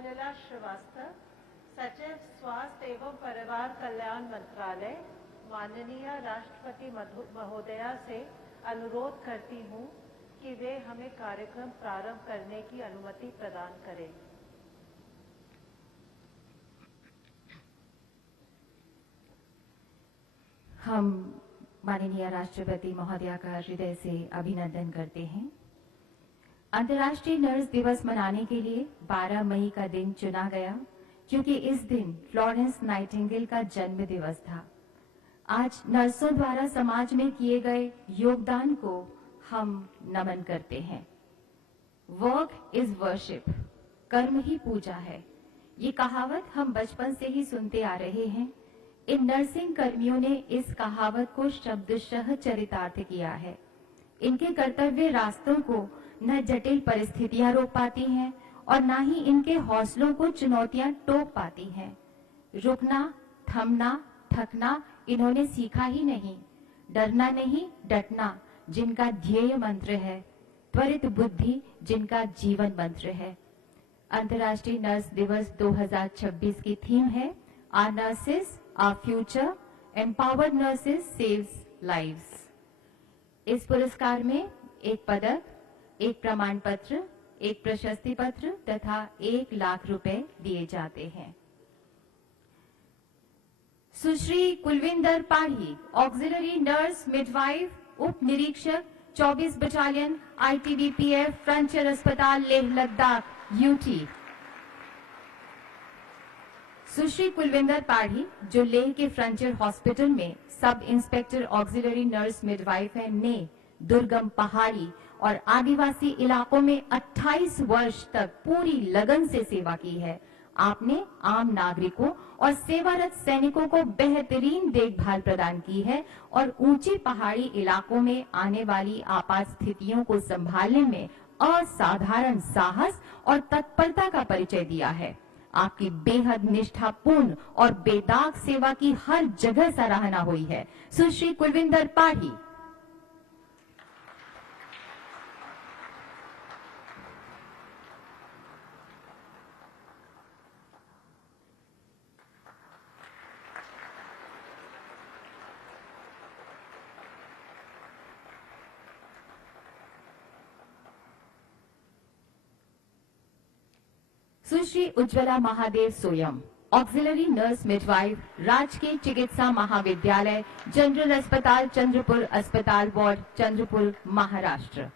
अनिला श्रीवास्तव, सचिव स्वास्थ्य एवं परिवार कल्याण मंत्रालय, माननीय राष्ट्रपति महोदया से अनुरोध करती हूं कि वे हमें कार्यक्रम प्रारंभ करने की अनुमति प्रदान करें। हम माननीय राष्ट्रपति महोदया का हृदय से अभिनंदन करते हैं। अंतर्राष्ट्रीय नर्स दिवस मनाने के लिए 12 मई का दिन चुना गया क्योंकि इस दिन फ्लोरेंस नाइटिंगेल का जन्म दिवस था। आज नर्सों द्वारा समाज में किए गए योगदान को हम नमन करते हैं। वर्क इज वर्शिप, कर्म ही पूजा है। ये कहावत हम बचपन से ही सुनते आ रहे हैं। इन नर्सिंग कर्मियों ने इस कहावत को शब्दशः चरितार्थ किया है। इनके कर्तव्य रास्तों को न जटिल परिस्थितियां रोक पाती हैं और न ही इनके हौसलों को चुनौतियां टोक पाती हैं। रुकना, थमना, थकना इन्होंने सीखा ही नहीं। डरना नहीं, डटना जिनका ध्येय मंत्र है, त्वरित बुद्धि जिनका जीवन मंत्र है। अंतर्राष्ट्रीय नर्स दिवस 2026 की थीम है our nurses, our future, empowered nurses saves lives. इस पुरस्कार में एक पदक, एक प्रमाण पत्र, एक प्रशस्ति पत्र तथा 1 लाख रुपए दिए जाते हैं। Sushri Kulvinder Padhi, auxiliary nurse midwife, उप निरीक्षक 24 बटालियन ITBPF फ्रंटियर अस्पताल लेह लद्दाख यूटी। सुश्री कुलविंदर पाढ़ी जो लेह के फ्रंटियर हॉस्पिटल में sub inspector auxiliary nurse midwife है, ने दुर्गम पहाड़ी और आदिवासी इलाकों में 28 वर्ष तक पूरी लगन से सेवा की है। आपने आम नागरिकों और सेवारत सैनिकों को बेहतरीन देखभाल प्रदान की है और ऊंचे पहाड़ी इलाकों में आने वाली आपात स्थितियों को संभालने में असाधारण साहस और तत्परता का परिचय दिया है। आपकी बेहद निष्ठापूर्ण और बेदाग सेवा की हर जगह सराहना हुई है। Sushri Kulvinder Padhi. Sushri Ujjwala Mahadev Soyam, auxiliary nurse midwife, राजकीय चिकित्सा महाविद्यालय, जनरल अस्पताल चंद्रपुर अस्पताल वार्ड, चंद्रपुर, महाराष्ट्र।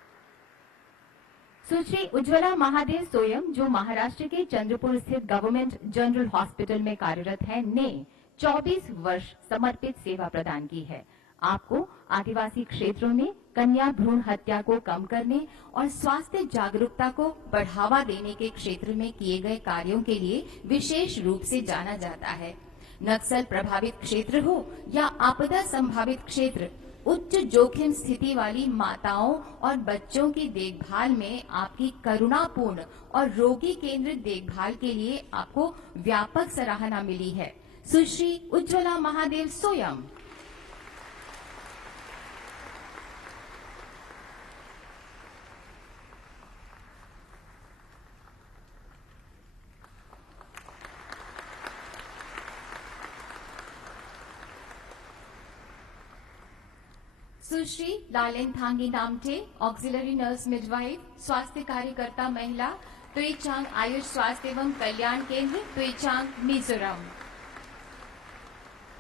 सुश्री उज्ज्वला महादेव सोयम जो महाराष्ट्र के चंद्रपुर स्थित गवर्नमेंट जनरल हॉस्पिटल में कार्यरत है, ने 24 वर्ष समर्पित सेवा प्रदान की है। आपको आदिवासी क्षेत्रों में कन्या भ्रूण हत्या को कम करने और स्वास्थ्य जागरूकता को बढ़ावा देने के क्षेत्र में किए गए कार्यों के लिए विशेष रूप से जाना जाता है। नक्सल प्रभावित क्षेत्र हो या आपदा संभावित क्षेत्र, उच्च जोखिम स्थिति वाली माताओं और बच्चों की देखभाल में आपकी करुणापूर्ण और रोगी केंद्रित देखभाल के लिए आपको व्यापक सराहना मिली है। सुश्री उज्ज्वला महादेव सोयम। सुश्री लालेनथांगी नामटे, ऑक्सिलरी नर्स मिडवाइफ, स्वास्थ्य कार्यकर्ता महिला, तुईचांग आयुष स्वास्थ्य एवं कल्याण केंद्र, तुईचांग, मिजोरम।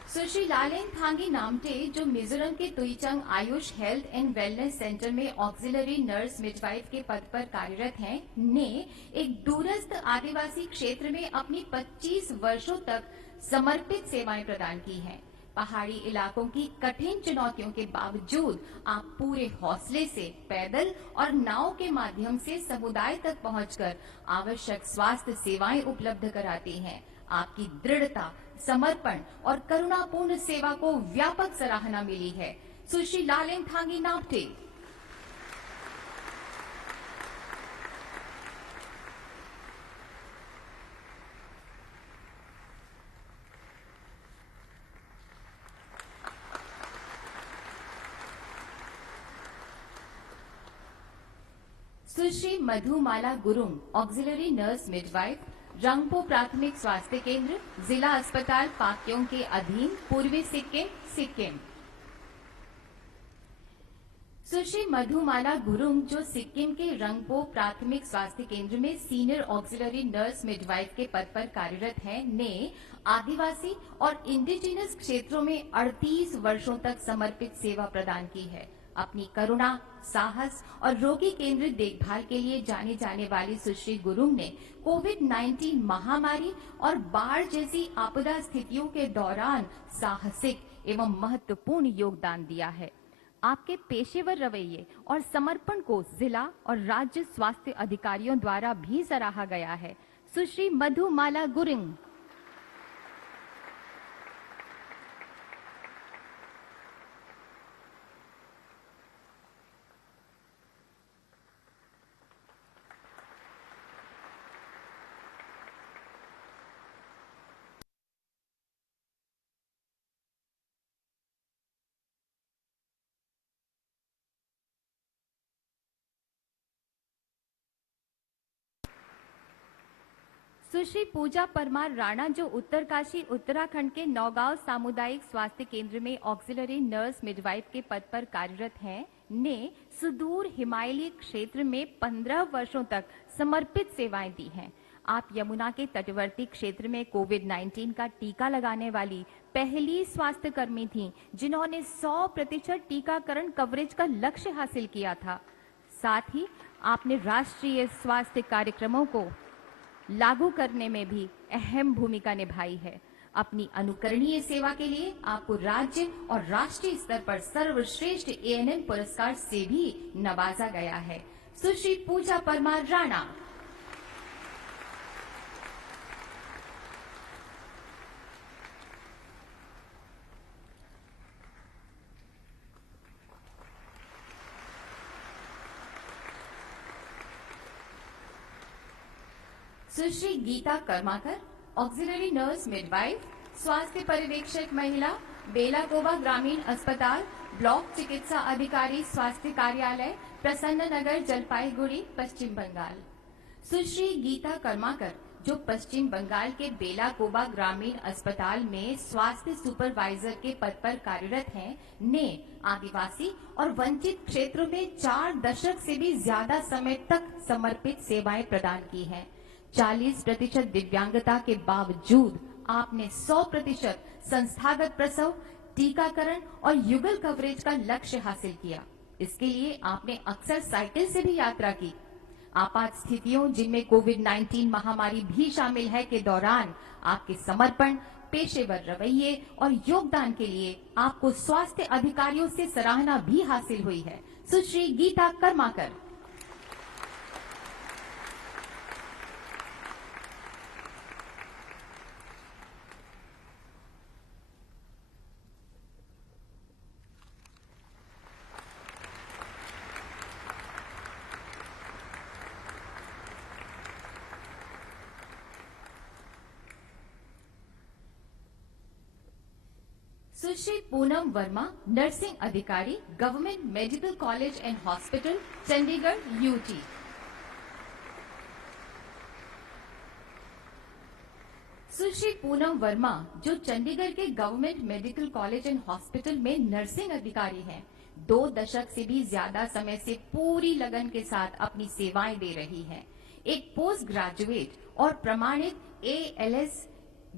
सुश्री लालेनथांगी नामटे जो मिजोरम के Tuichang Ayush health and wellness centre में ऑक्सिलरी नर्स मिडवाइफ के पद पर कार्यरत हैं, ने एक दूरस्थ आदिवासी क्षेत्र में अपनी 25 वर्षों तक समर्पित सेवाएं प्रदान की हैं। पहाड़ी इलाकों की कठिन चुनौतियों के बावजूद आप पूरे हौसले से पैदल और नाव के माध्यम से समुदाय तक पहुंचकर आवश्यक स्वास्थ्य सेवाएं उपलब्ध कराती हैं। आपकी दृढ़ता, समर्पण और करुणापूर्ण सेवा को व्यापक सराहना मिली है। Sushri Lalenthangi Namte. Sushri Madhumala Gurung, auxiliary nurse midwife, Rangpo प्राथमिक स्वास्थ्य केंद्र, जिला अस्पताल पाक्योंग के अधीन पूर्वी सिक्किम, सिक्किम। सुश्री मधुमाला गुरुंग, जो सिक्किम के रंगपो प्राथमिक स्वास्थ्य केंद्र में सीनियर ऑक्सिलरी नर्स मिडवाइफ के पद पर कार्यरत हैं, ने आदिवासी और इंडिजिनस क्षेत्रों में 38 वर्षों तक समर्पित सेवा प्रदान की है। अपनी करुणा, साहस और रोगी केंद्रित देखभाल के लिए जाने जाने वाली सुश्री गुरुंग ने कोविड-19 महामारी और बाढ़ जैसी आपदा स्थितियों के दौरान साहसिक एवं महत्वपूर्ण योगदान दिया है। आपके पेशेवर रवैये और समर्पण को जिला और राज्य स्वास्थ्य अधिकारियों द्वारा भी सराहा गया है। सुश्री मधुमाला गुरुंग। सुश्री पूजा परमार राणा, जो उत्तरकाशी उत्तराखंड के नौगांव सामुदायिक स्वास्थ्य केंद्र में ऑक्सिलरी नर्स मिडवाइफ के पद पर कार्यरत हैं, ने सुदूर हिमालयी क्षेत्र में 15 वर्षों तक समर्पित सेवाएं दी हैं। आप यमुना के तटवर्ती क्षेत्र में कोविड-19 का टीका लगाने वाली पहली स्वास्थ्य कर्मी थीं, जिन्होंने 100% टीकाकरण कवरेज का लक्ष्य हासिल किया था। साथ ही आपने राष्ट्रीय स्वास्थ्य कार्यक्रमों को लागू करने में भी अहम भूमिका निभाई है। अपनी अनुकरणीय सेवा के लिए आपको राज्य और राष्ट्रीय स्तर पर सर्वश्रेष्ठ एएनएम पुरस्कार से भी नवाजा गया है। Sushri Puja Parmar Rana. Sushri Geeta Karmakar, auxiliary nurse midwife, स्वास्थ्य पर्यवेक्षक महिला, बेलागोबा ग्रामीण अस्पताल, ब्लॉक चिकित्सा अधिकारी स्वास्थ्य कार्यालय, प्रसन्न नगर, जलपाईगुड़ी, पश्चिम बंगाल। सुश्री गीता कर्माकर, जो पश्चिम बंगाल के बेलागोबा ग्रामीण अस्पताल में स्वास्थ्य सुपरवाइजर के पद पर कार्यरत हैं, ने आदिवासी और वंचित क्षेत्रों में 4 दशक से भी ज्यादा समय तक समर्पित सेवाएं प्रदान की हैं। 40% दिव्यांगता के बावजूद आपने 100% संस्थागत प्रसव, टीकाकरण और युगल कवरेज का लक्ष्य हासिल किया। इसके लिए आपने अक्सर साइकिल से भी यात्रा की। आपात स्थितियों, जिनमें कोविड-19 महामारी भी शामिल है, के दौरान आपके समर्पण, पेशेवर रवैये और योगदान के लिए आपको स्वास्थ्य अधिकारियों से सराहना भी हासिल हुई है। सुश्री गीता कर्माकर। सुश्री पूनम वर्मा, नर्सिंग अधिकारी, government medical college and hospital, Chandigarh, UT. Sushri Poonam Verma, जो चंडीगढ़ के government medical college and hospital में नर्सिंग अधिकारी हैं, 2 दशक से भी ज्यादा समय से पूरी लगन के साथ अपनी सेवाएं दे रही हैं। एक पोस्ट ग्रेजुएट और प्रमाणित ALS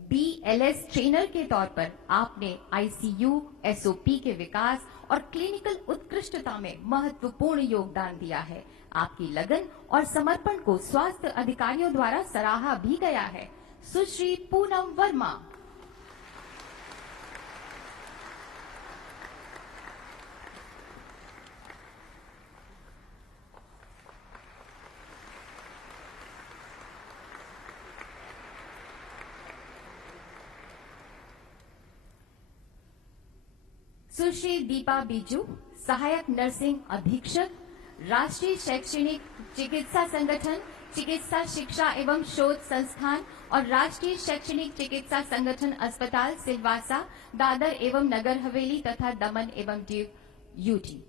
BLS ट्रेनर के तौर पर आपने ICU SOP के विकास और क्लिनिकल उत्कृष्टता में महत्वपूर्ण योगदान दिया है। आपकी लगन और समर्पण को स्वास्थ्य अधिकारियों द्वारा सराहा भी गया है। सुश्री पूनम वर्मा। सुश्री दीपा बीजू, सहायक नर्सिंग अधीक्षक, राष्ट्रीय शैक्षणिक चिकित्सा संगठन, चिकित्सा शिक्षा एवं शोध संस्थान और राष्ट्रीय शैक्षणिक चिकित्सा संगठन अस्पताल, सिलवासा, दादर एवं नगर हवेली तथा दमन एवं दीव, यूटी।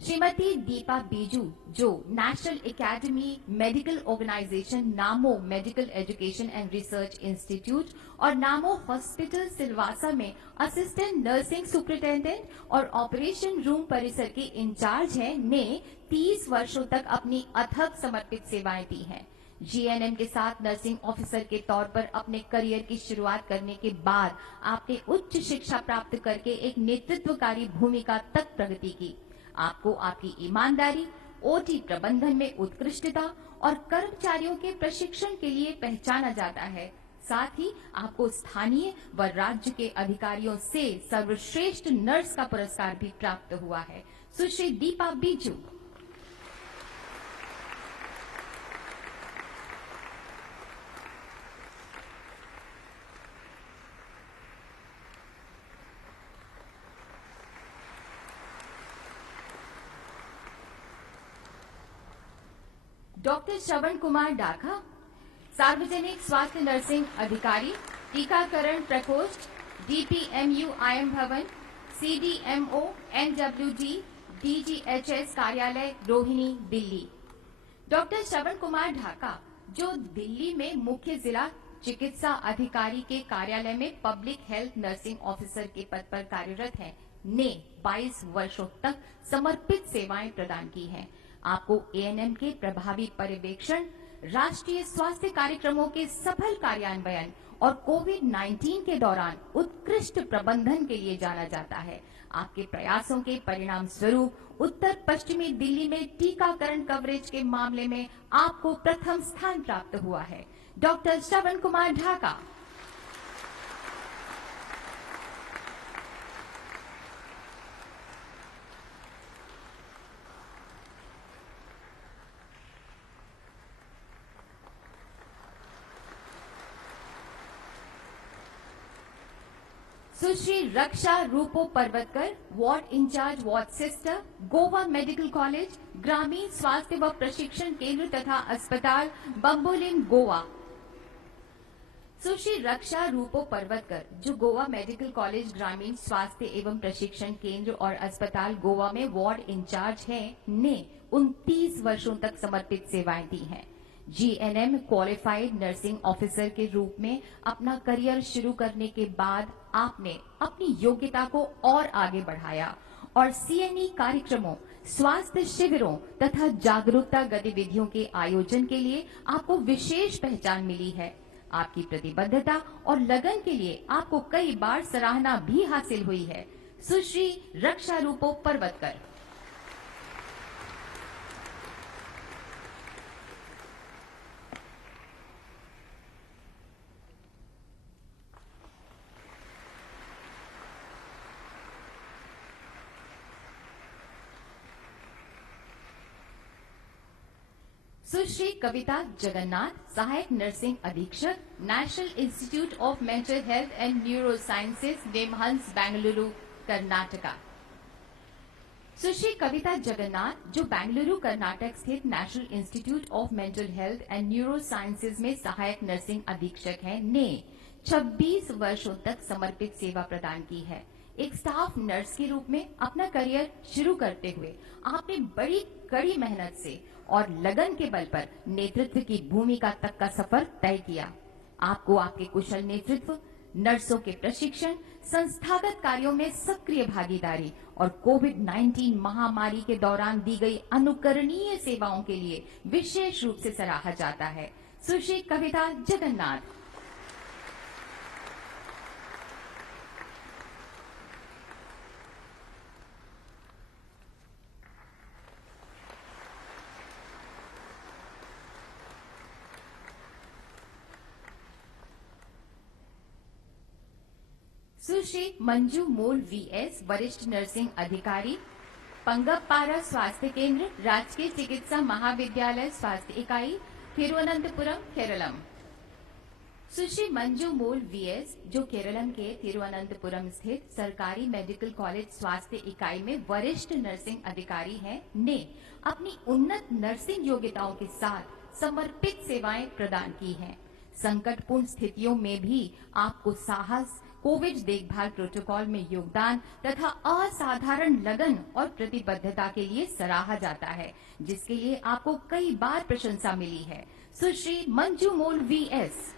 श्रीमती दीपा बीजू, जो नेशनल एकेडमी मेडिकल ऑर्गेनाइजेशन नामो medical education and research institute और नामो हॉस्पिटल सिलवासा में असिस्टेंट नर्सिंग सुपरिटेंडेंट और ऑपरेशन रूम परिसर के इंचार्ज हैं, ने 30 वर्षों तक अपनी अथक समर्पित सेवाएं दी हैं। जीएनएम के साथ नर्सिंग ऑफिसर के तौर पर अपने करियर की शुरुआत करने के बाद आपने उच्च शिक्षा प्राप्त करके एक नेतृत्वकारी भूमिका तक प्रगति की। आपको आपकी ईमानदारी, ओटी प्रबंधन में उत्कृष्टता और कर्मचारियों के प्रशिक्षण के लिए पहचाना जाता है। साथ ही आपको स्थानीय व राज्य के अधिकारियों से सर्वश्रेष्ठ नर्स का पुरस्कार भी प्राप्त हुआ है। सुश्री दीपा बीजू। डॉक्टर श्रवण कुमार डाका, सार्वजनिक स्वास्थ्य नर्सिंग अधिकारी, टीकाकरण प्रकोष्ठ, डीपीएमयू आईएम भवन, सीडीएमओ, एनडब्ल्यूडी, डीजीएचएस कार्यालय, रोहिणी, दिल्ली। डॉक्टर श्रवण कुमार ढाका, जो दिल्ली में मुख्य जिला चिकित्सा अधिकारी के कार्यालय में पब्लिक हेल्थ नर्सिंग ऑफिसर के पद पर कार्यरत हैं, ने 22 वर्षों तक समर्पित सेवाएं प्रदान की हैं। आपको एएनएम के प्रभावी पर्यवेक्षण, राष्ट्रीय स्वास्थ्य कार्यक्रमों के सफल कार्यान्वयन और कोविड-19 के दौरान उत्कृष्ट प्रबंधन के लिए जाना जाता है। आपके प्रयासों के परिणाम स्वरूप उत्तर पश्चिमी दिल्ली में टीकाकरण कवरेज के मामले में आपको प्रथम स्थान प्राप्त हुआ है। डॉक्टर श्रवण कुमार ढाका। सुश्री रक्षा रूपो Parvatkar, ward in charge ward sister, Goa medical college, ग्रामीण स्वास्थ्य व प्रशिक्षण केंद्र तथा अस्पताल, बम्बोलिम, गोवा। सुश्री रक्षा रूपो पर्वतकर, जो गोवा मेडिकल कॉलेज, ग्रामीण स्वास्थ्य एवं प्रशिक्षण केंद्र और अस्पताल गोवा में वार्ड इंचार्ज हैं, ने 29 वर्षों तक समर्पित सेवाएं दी हैं। जीएनएम क्वालिफाइड नर्सिंग ऑफिसर के रूप में अपना करियर शुरू करने के बाद आपने अपनी योग्यता को और आगे बढ़ाया और सीएनई कार्यक्रमों, स्वास्थ्य शिविरों तथा जागरूकता गतिविधियों के आयोजन के लिए आपको विशेष पहचान मिली है। आपकी प्रतिबद्धता और लगन के लिए आपको कई बार सराहना भी हासिल हुई है। सुश्री रक्षा रूपो पर्वतकर। सुश्री कविता जगन्नाथ, सहायक नर्सिंग अधीक्षक, national institute of mental health and neuro sciences, NIMHANS, Bengaluru, Karnataka. Sushri Kavita Jagannath, जो बेंगलुरु कर्नाटक स्थित national institute of mental health and neuro sciences में सहायक नर्सिंग अधीक्षक हैं, ने 26 वर्षों तक समर्पित सेवा प्रदान की है। एक स्टाफ नर्स के रूप में अपना करियर शुरू करते हुए आपने बड़ी कड़ी मेहनत से और लगन के बल पर नेतृत्व की भूमिका तक का सफर तय किया। आपको आपके कुशल नेतृत्व, नर्सों के प्रशिक्षण, संस्थागत कार्यों में सक्रिय भागीदारी और कोविड-19 महामारी के दौरान दी गई अनुकरणीय सेवाओं के लिए विशेष रूप से सराहा जाता है। सुश्री कविता जगन्नाथ। सुश्री मंजू मूल वीएस, वरिष्ठ नर्सिंग अधिकारी, पंगप्पारा स्वास्थ्य केंद्र, राजकीय चिकित्सा महाविद्यालय स्वास्थ्य इकाई, तिरुवनंतपुरम, केरलम। सुश्री मंजू मूल वीएस, जो केरलम के तिरुवनंतपुरम स्थित सरकारी मेडिकल कॉलेज स्वास्थ्य इकाई में वरिष्ठ नर्सिंग अधिकारी हैं, ने अपनी उन्नत नर्सिंग योग्यताओं के साथ समर्पित सेवाएं प्रदान की हैं। संकटपूर्ण स्थितियों में भी आपको साहस, कोविड देखभाल प्रोटोकॉल में योगदान तथा असाधारण लगन और प्रतिबद्धता के लिए सराहा जाता है, जिसके लिए आपको कई बार प्रशंसा मिली है। सुश्री मंजू मोल वीएस।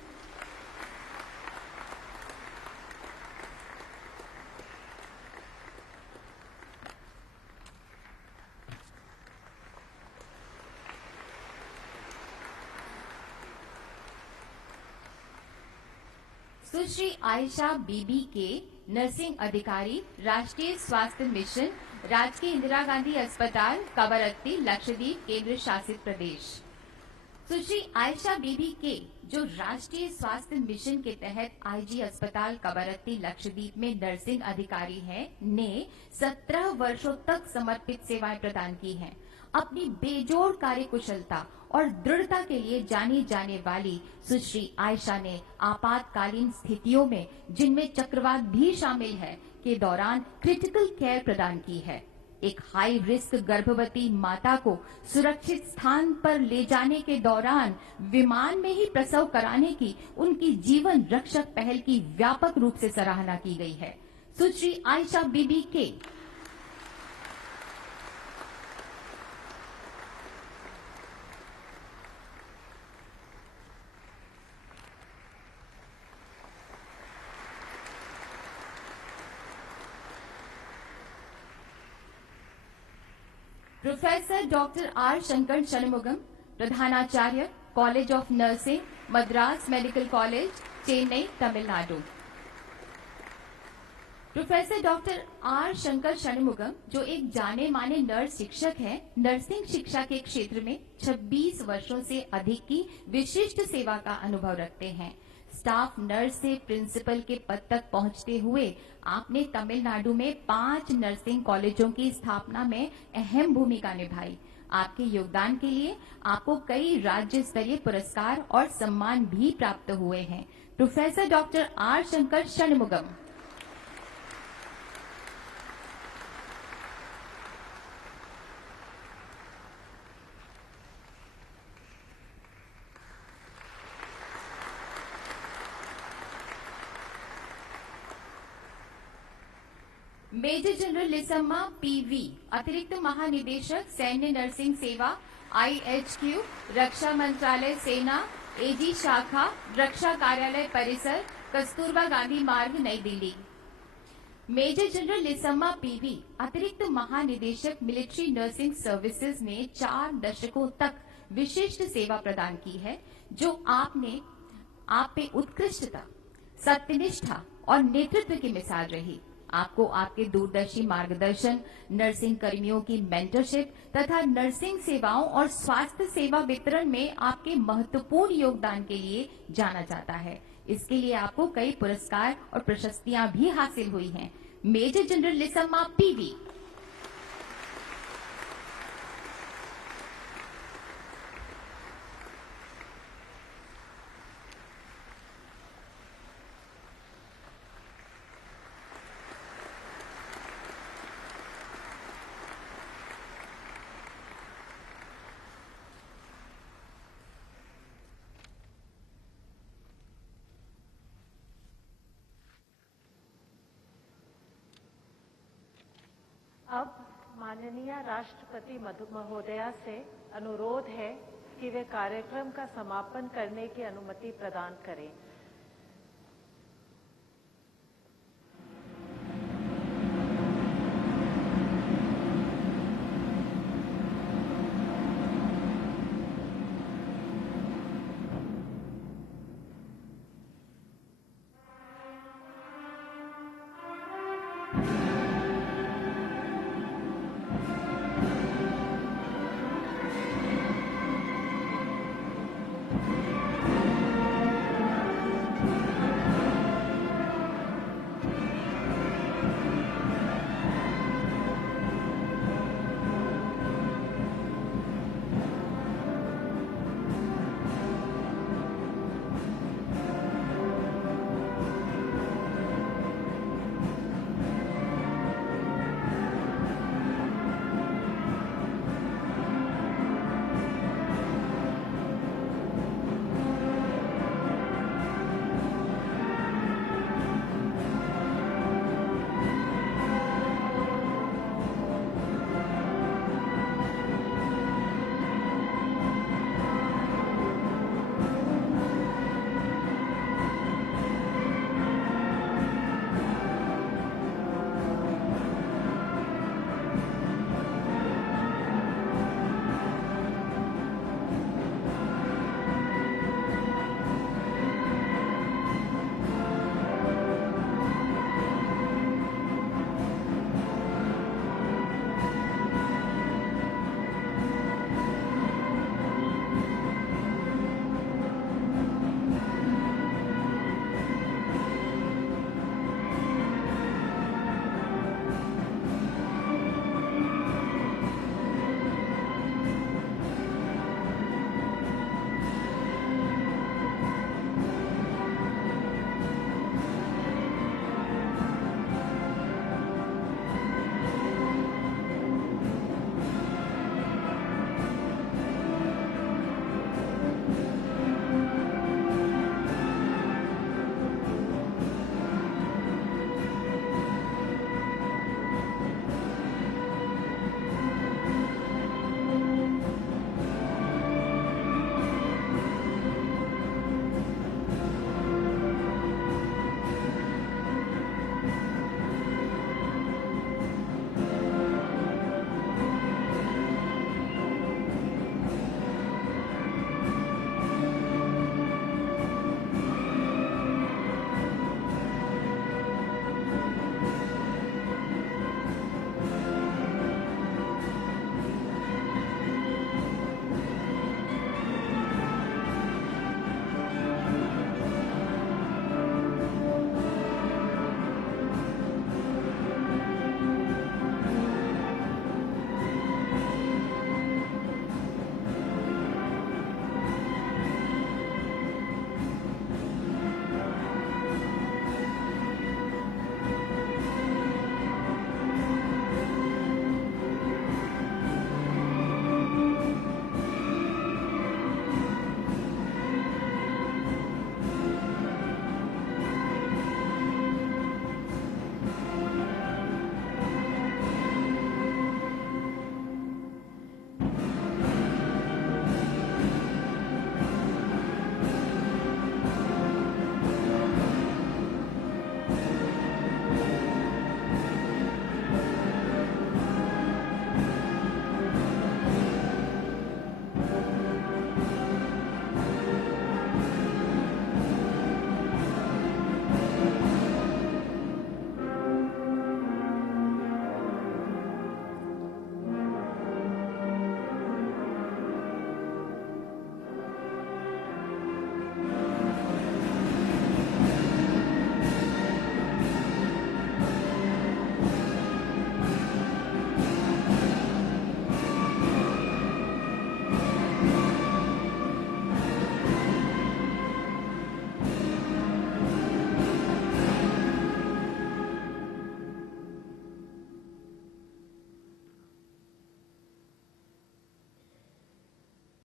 सुश्री आयशा बीबी के, नर्सिंग अधिकारी, राष्ट्रीय स्वास्थ्य मिशन, राजकीय इंदिरा गांधी अस्पताल, कवरत्ती, लक्षद्वीप, केंद्र शासित प्रदेश। सुश्री आयशा बीबी के, जो राष्ट्रीय स्वास्थ्य मिशन के तहत आईजी अस्पताल कवरत्ती, लक्षद्वीप में नर्सिंग अधिकारी हैं, ने 17 वर्षों तक समर्पित सेवाएं प्रदान की हैं। अपनी बेजोड़ कार्यकुशलता और दृढ़ता के लिए जानी जाने वाली सुश्री आयशा ने आपातकालीन स्थितियों में, जिनमें चक्रवात भी शामिल है, के दौरान क्रिटिकल केयर प्रदान की है। एक हाई रिस्क गर्भवती माता को सुरक्षित स्थान पर ले जाने के दौरान विमान में ही प्रसव कराने की उनकी जीवन रक्षक पहल की व्यापक रूप से सराहना की गई है। सुश्री Ayesha Bibi K. Professor doctor R Shankar Shanmugam, प्रधानाचार्य, college of nursing, Madras medical college, Chennai, Tamil Nadu. Professor doctor R Shankar Shanmugam, जो एक जाने माने नर्स शिक्षक हैं, नर्सिंग शिक्षा के क्षेत्र में 26 वर्षों से अधिक की विशिष्ट सेवा का अनुभव रखते हैं। स्टाफ नर्स से प्रिंसिपल के पद तक पहुंचते हुए आपने तमिलनाडु में 5 नर्सिंग कॉलेजों की स्थापना में अहम भूमिका निभाई। आपके योगदान के लिए आपको कई राज्य स्तरीय पुरस्कार और सम्मान भी प्राप्त हुए हैं। Professor doctor R Shankar Shanmugam. Major general Lissamma PV, अतिरिक्त महानिदेशक सैन्य नर्सिंग सेवा, आईएचक्यू, रक्षा मंत्रालय, सेना, एजी शाखा, रक्षा कार्यालय परिसर, कस्तूरबा गांधी मार्ग, नई Delhi. Major general Lissamma PV, अतिरिक्त महानिदेशक मिलिट्री नर्सिंग सर्विसेज ने 4 दशकों तक विशिष्ट सेवा प्रदान की है, जो आप पे उत्कृष्टता, सत्यनिष्ठा और नेतृत्व की मिसाल रही। आपको आपके दूरदर्शी मार्गदर्शन, नर्सिंग कर्मियों की मेंटरशिप तथा नर्सिंग सेवाओं और स्वास्थ्य सेवा वितरण में आपके महत्वपूर्ण योगदान के लिए जाना जाता है। इसके लिए आपको कई पुरस्कार और प्रशस्तियां भी हासिल हुई हैं। Major general Lissamma PV. अब माननीय राष्ट्रपति महोदया से अनुरोध है कि वे कार्यक्रम का समापन करने की अनुमति प्रदान करें।